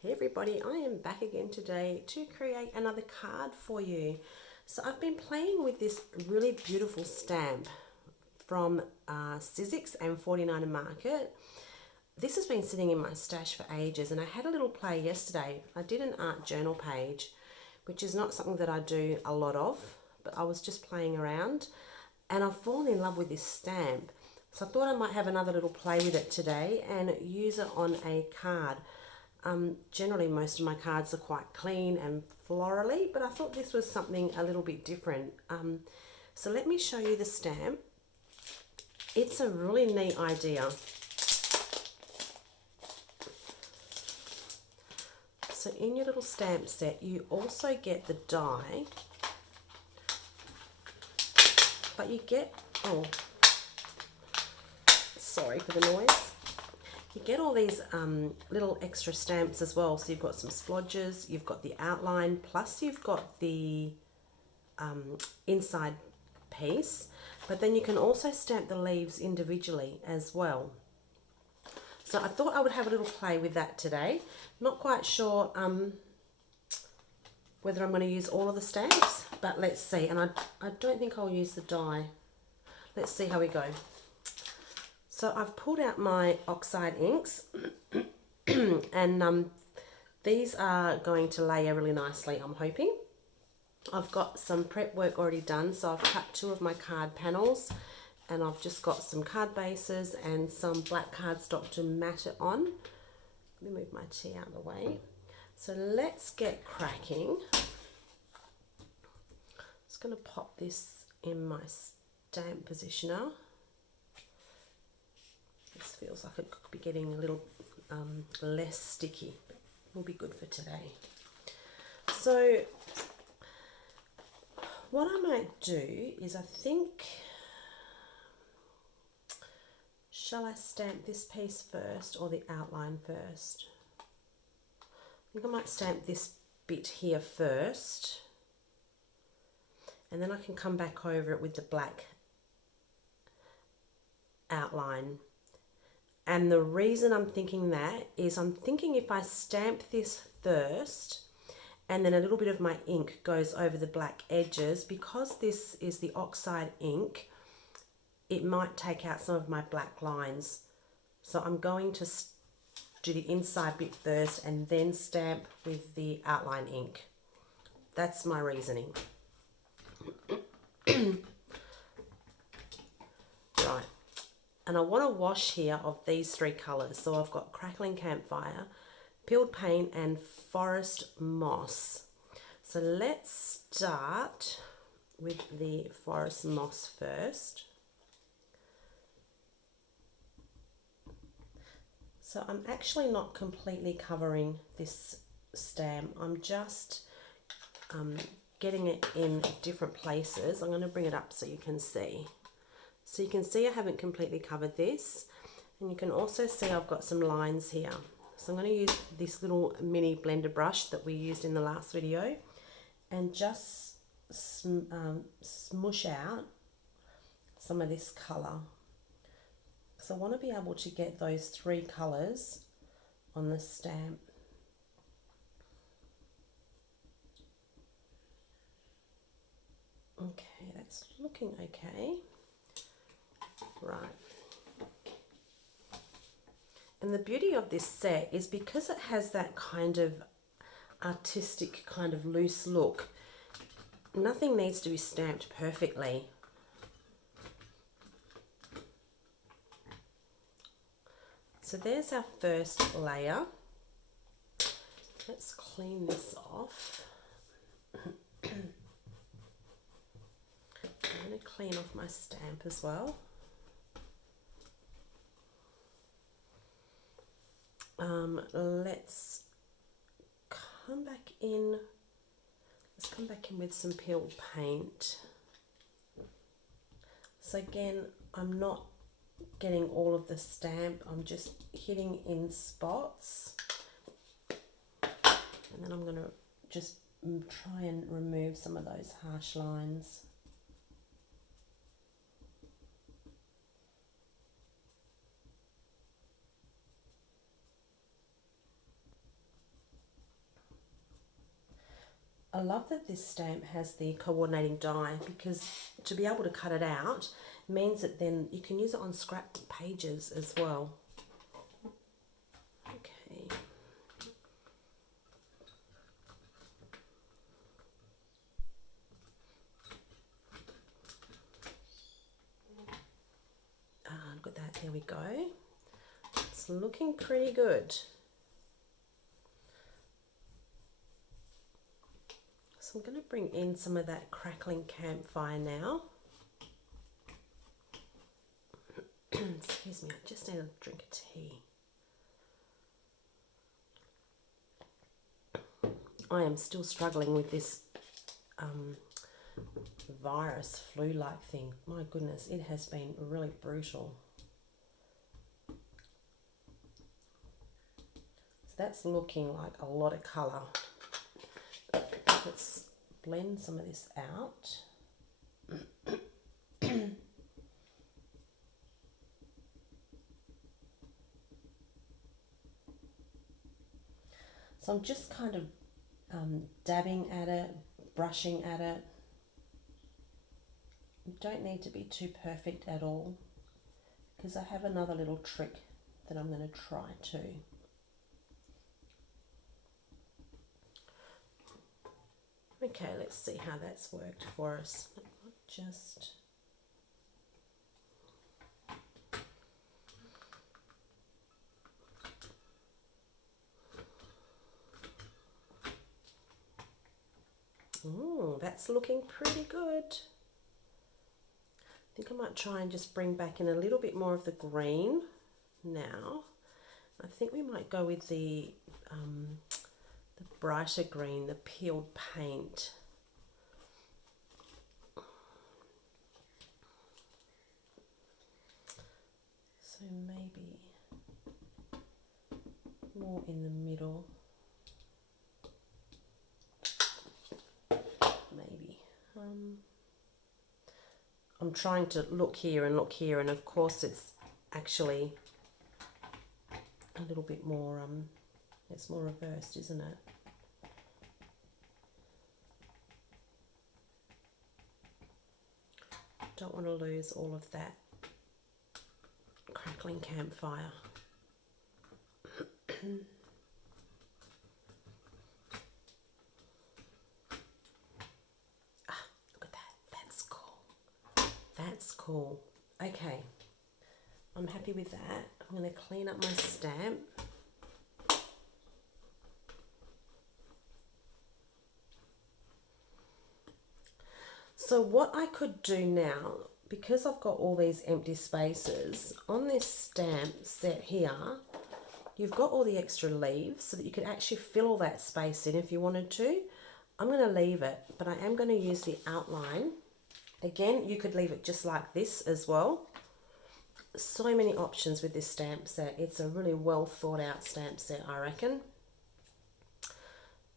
Hey everybody, I am back again today to create another card for you. So I've been playing with this really beautiful stamp from Sizzix and 49 Market. This has been sitting in my stash for ages, and I had a little play yesterday. I did an art journal page, which is not something that I do a lot of, but I was just playing around and I've fallen in love with this stamp. So I thought I might have another little play with it today and use it on a card. Generally most of my cards are quite clean and florally, but I thought this was something a little bit different. So let me show you the stamp. It's a really neat idea. So in your little stamp set, you also get the die, but you get, oh, sorry for the noise. You get all these little extra stamps as well. So you've got some splodges, you've got the outline, plus you've got the inside piece, but then you can also stamp the leaves individually as well. So I thought I would have a little play with that today. Not quite sure whether I'm going to use all of the stamps, but let's see. And I don't think I'll use the die. Let's see how we go. So I've pulled out my oxide inks and these are going to layer really nicely, I'm hoping. I've got some prep work already done, so I've cut 2 of my card panels and I've just got some card bases and some black cardstock to mat it on. Let me move my tea out of the way. So let's get cracking. Just going to pop this in my stamp positioner. This feels like it could be getting a little less sticky. Will be good for today. So what I might do is, I think, shall I stamp this piece first or the outline first? I think I might stamp this bit here first, and then I can come back over it with the black outline. And the reason I'm thinking that is I'm thinking if I stamp this first and then a little bit of my ink goes over the black edges, because this is the oxide ink, it might take out some of my black lines. So I'm going to do the inside bit first and then stamp with the outline ink. That's my reasoning. Right. And I want a wash here of these 3 colours. So I've got Crackling Campfire, Peeled Paint and Forest Moss. So let's start with the Forest Moss first. So I'm actually not completely covering this stamp. I'm just getting it in different places. I'm going to bring it up so you can see. So you can see I haven't completely covered this, and you can also see I've got some lines here. So I'm going to use this little mini blender brush that we used in the last video and just smush out some of this colour. So I want to be able to get those 3 colours on the stamp. Okay, that's looking okay. Right. And the beauty of this set is because it has that kind of artistic, kind of loose look, nothing needs to be stamped perfectly. So there's our first layer. Let's clean this off. I'm going to clean off my stamp as well. Let's come back in. Let's come back in with some peeled paint. So again, I'm not getting all of the stamp. I'm just hitting in spots, and then I'm going to just try and remove some of those harsh lines. I love that this stamp has the coordinating die, because to be able to cut it out means that then you can use it on scrap pages as well. Okay. Look at that, there we go. It's looking pretty good. So I'm going to bring in some of that crackling campfire now. Excuse me, I just need a drink of tea. I am still struggling with this virus, flu-like thing. My goodness, it has been really brutal. So that's looking like a lot of colour. Let's blend some of this out. So I'm just kind of dabbing at it, brushing at it. You don't need to be too perfect at all, because I have another little trick that I'm going to try too. Okay, let's see how that's worked for us. Just that's looking pretty good. I think I might try and just bring back in a little bit more of the green now. I think we might go with the brighter green, the peeled paint. So maybe more in the middle. Maybe. I'm trying to look here, and of course it's actually a little bit more, it's more reversed, isn't it? Don't want to lose all of that crackling campfire. Look at that, that's cool. That's cool. Okay, I'm happy with that. I'm going to clean up my stamp. So what I could do now, because I've got all these empty spaces, on this stamp set here, you've got all the extra leaves so that you could actually fill all that space in if you wanted to. I'm going to leave it, but I am going to use the outline. Again, you could leave it just like this as well. So many options with this stamp set. It's a really well thought out stamp set, I reckon.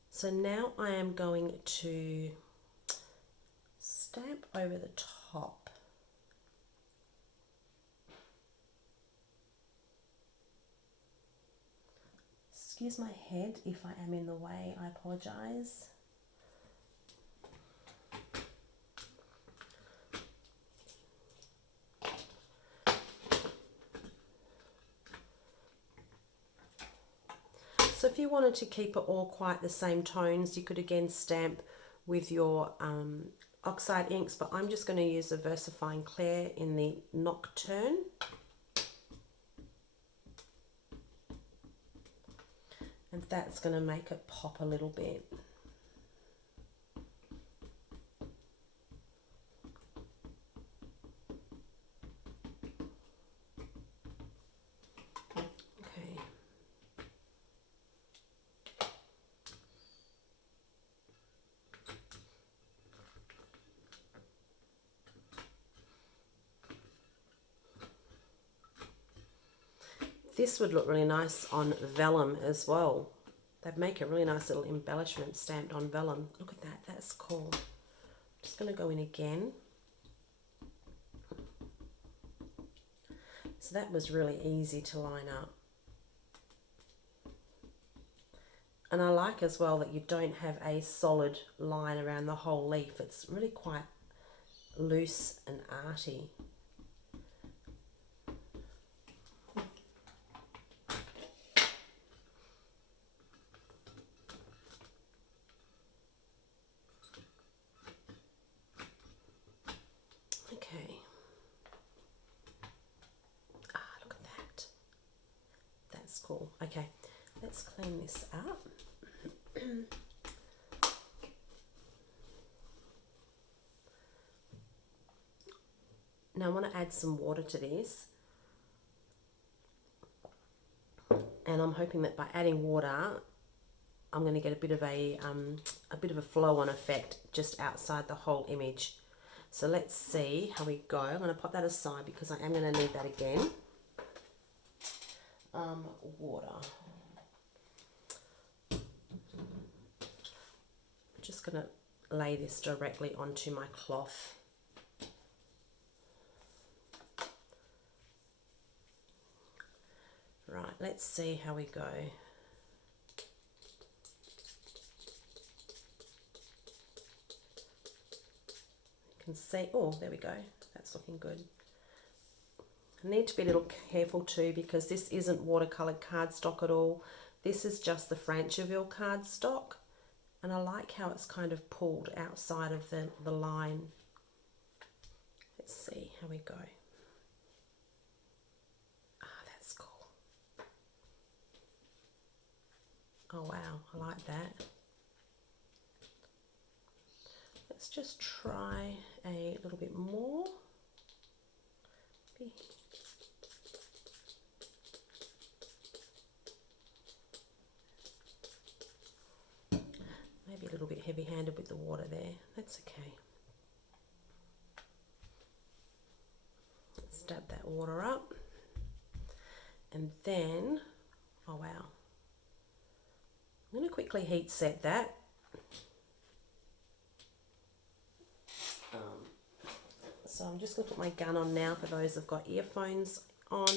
So now I am going to stamp over the top. Excuse my head if I am in the way, I apologise. So if you wanted to keep it all quite the same tones, you could again stamp with your oxide inks, but I'm just going to use a VersaFine Clair in the Nocturne. And that's going to make it pop a little bit. This would look really nice on vellum as well. They'd make a really nice little embellishment stamped on vellum. Look at that, that's cool. Just going to go in again. So that was really easy to line up. And I like as well that you don't have a solid line around the whole leaf. It's really quite loose and arty. Okay. Ah, look at that. That's cool. Okay, let's clean this up. Now I want to add some water to this, and I'm hoping that by adding water I'm going to get a bit of a flow-on effect just outside the whole image. So let's see how we go. I'm going to pop that aside because I am going to need that again. Water. I'm just going to lay this directly onto my cloth. Right, let's see how we go. You can see, oh, there we go. That's looking good. I need to be a little careful too because this isn't watercolored cardstock at all. This is just the Franceville cardstock, and I like how it's kind of pulled outside of the line. Let's see how we go. Ah, that's cool. Oh wow, I like that. Let's just try a little bit more. Maybe a little bit heavy-handed with the water there. That's okay. Let's dab that water up. And then, oh wow. I'm going to quickly heat set that. So I'm just going to put my gun on now for those who've got earphones on.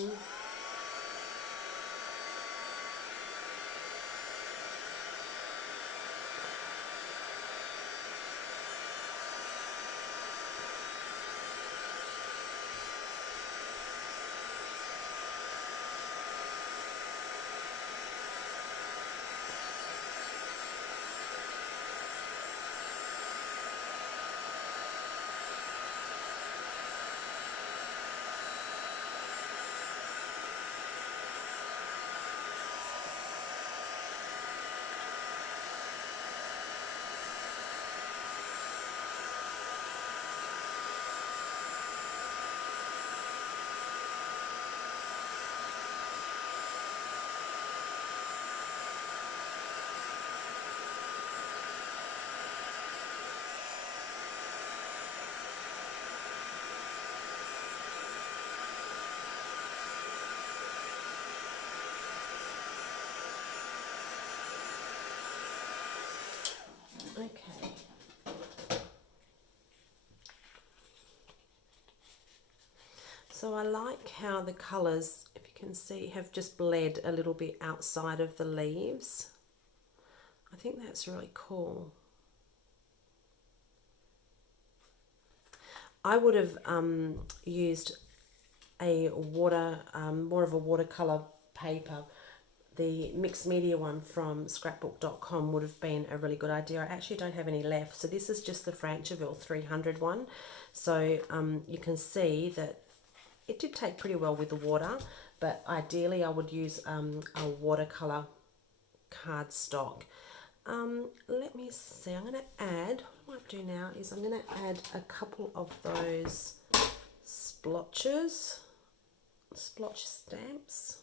Okay. So I like how the colours, if you can see, have just bled a little bit outside of the leaves. I think that's really cool. I would have used a more of a watercolour paper. The mixed media one from scrapbook.com would have been a really good idea. I actually don't have any left. So this is just the Franceville 300 one. So you can see that it did take pretty well with the water, but ideally I would use a watercolour cardstock. Let me see, I'm going to add, what I might do now is I'm going to add a couple of those splotch stamps.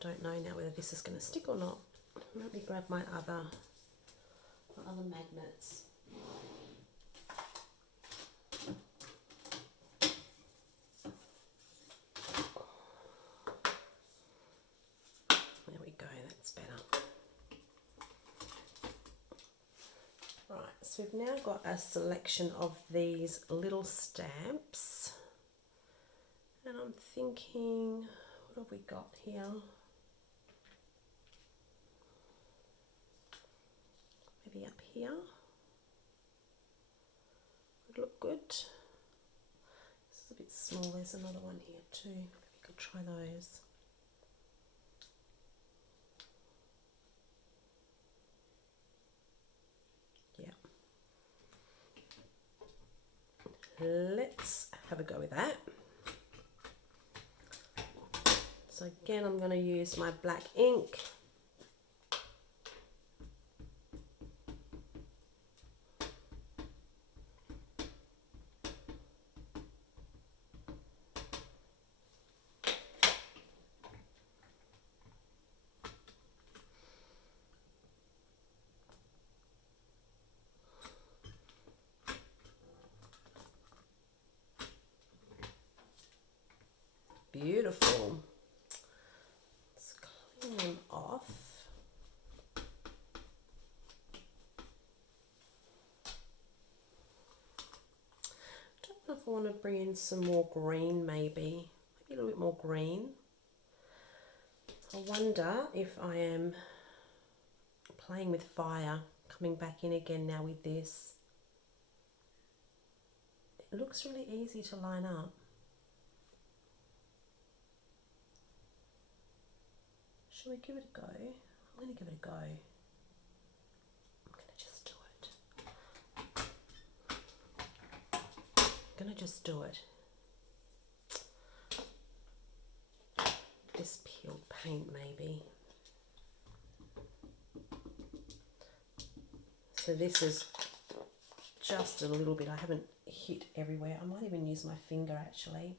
Don't know now whether this is going to stick or not. Let me grab my other magnets. There we go, that's better. Right, so we've now got a selection of these little stamps. And I'm thinking, what have we got here? maybe up here would look good. This is a bit small, there's another one here too, maybe we could try those. Let's have a go with that. So again, I'm going to use my black ink. Beautiful. Let's clean them off. Don't know if I want to bring in some more green, maybe a little bit more green. I wonder if I am playing with fire, coming back in again now with this. It looks really easy to line up. Shall we give it a go? I'm going to give it a go. I'm going to just do it. I'm going to just do it. This peeled paint maybe. So this is just a little bit. I haven't hit everywhere. I might even use my finger actually.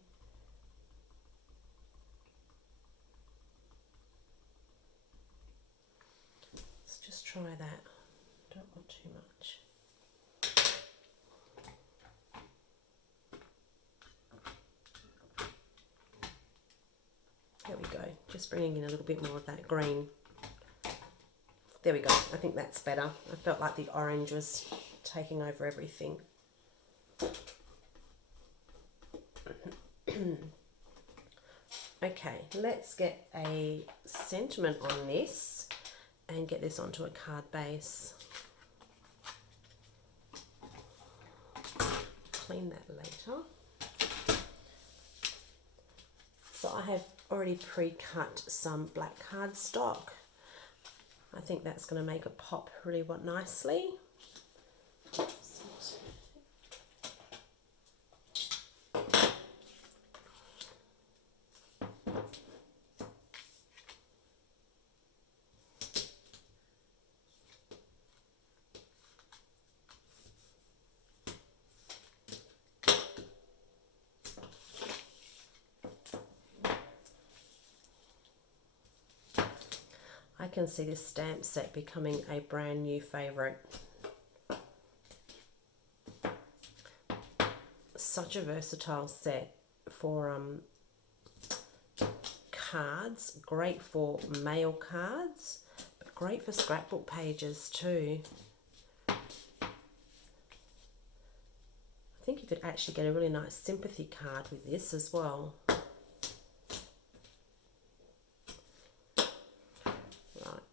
Just try that. Don't want too much. There we go. Just bringing in a little bit more of that green. There we go. I think that's better. I felt like the orange was taking over everything. Okay, let's get a sentiment on this and get this onto a card base. Clean that later. So I have already pre-cut some black cardstock. I think that's going to make it pop really nicely. I can see this stamp set becoming a brand new favourite. Such a versatile set for cards, great for mail cards, but great for scrapbook pages too. I think you could actually get a really nice sympathy card with this as well.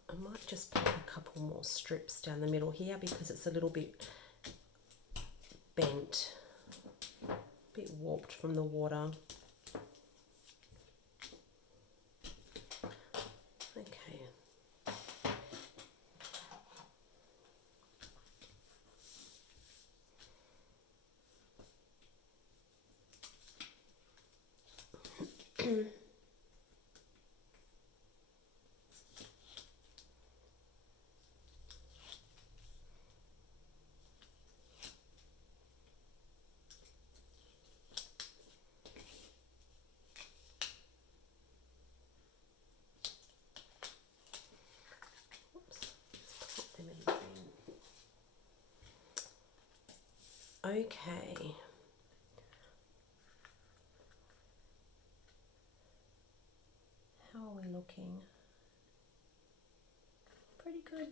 I might just put a couple more strips down the middle here because it's a little bit bent, a bit warped from the water. Okay. Okay. How are we looking? Pretty good.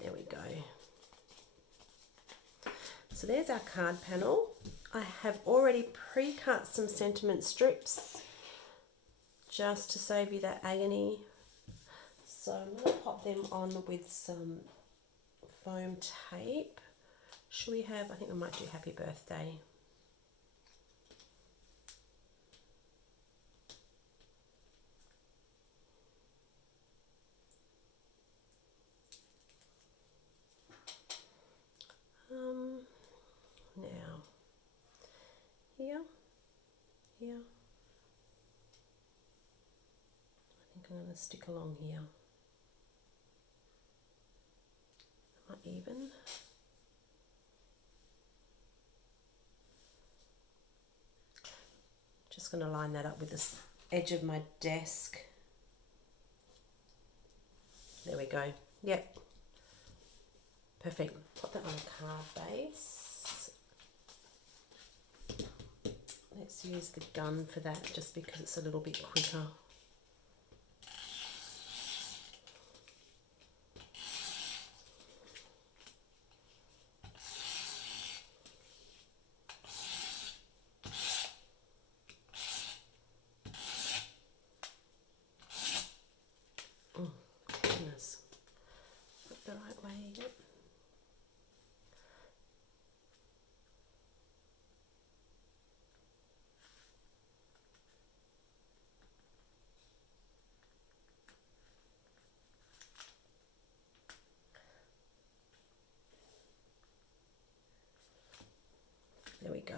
There we go. So there's our card panel. I have already already pre-cut some sentiment strips just to save you that agony. So I'm going to pop them on with some foam tape. Should we have, I think we might do happy birthday. Now, here, I think I'm going to stick along here. Not even. Just going to line that up with the edge of my desk. There we go. Yep. Perfect. Put that on a card base. Let's use the gun for that just because it's a little bit quicker. Oh, goodness. Not the right way. Yep. There we go.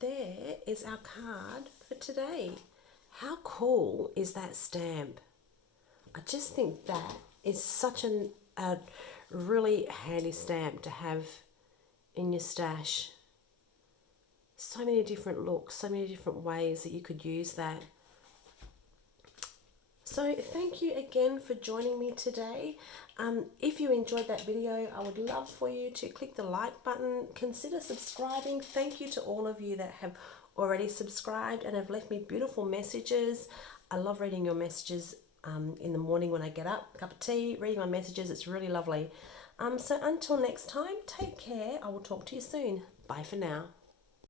There is our card for today. How cool is that stamp? I just think that is such a really handy stamp to have in your stash. So many different looks, so many different ways that you could use that. So thank you again for joining me today. If you enjoyed that video, I would love for you to click the like button, consider subscribing. Thank you to all of you that have already subscribed and have left me beautiful messages. I love reading your messages in the morning when I get up, a cup of tea, reading my messages. It's really lovely. So until next time, take care. I will talk to you soon. Bye for now.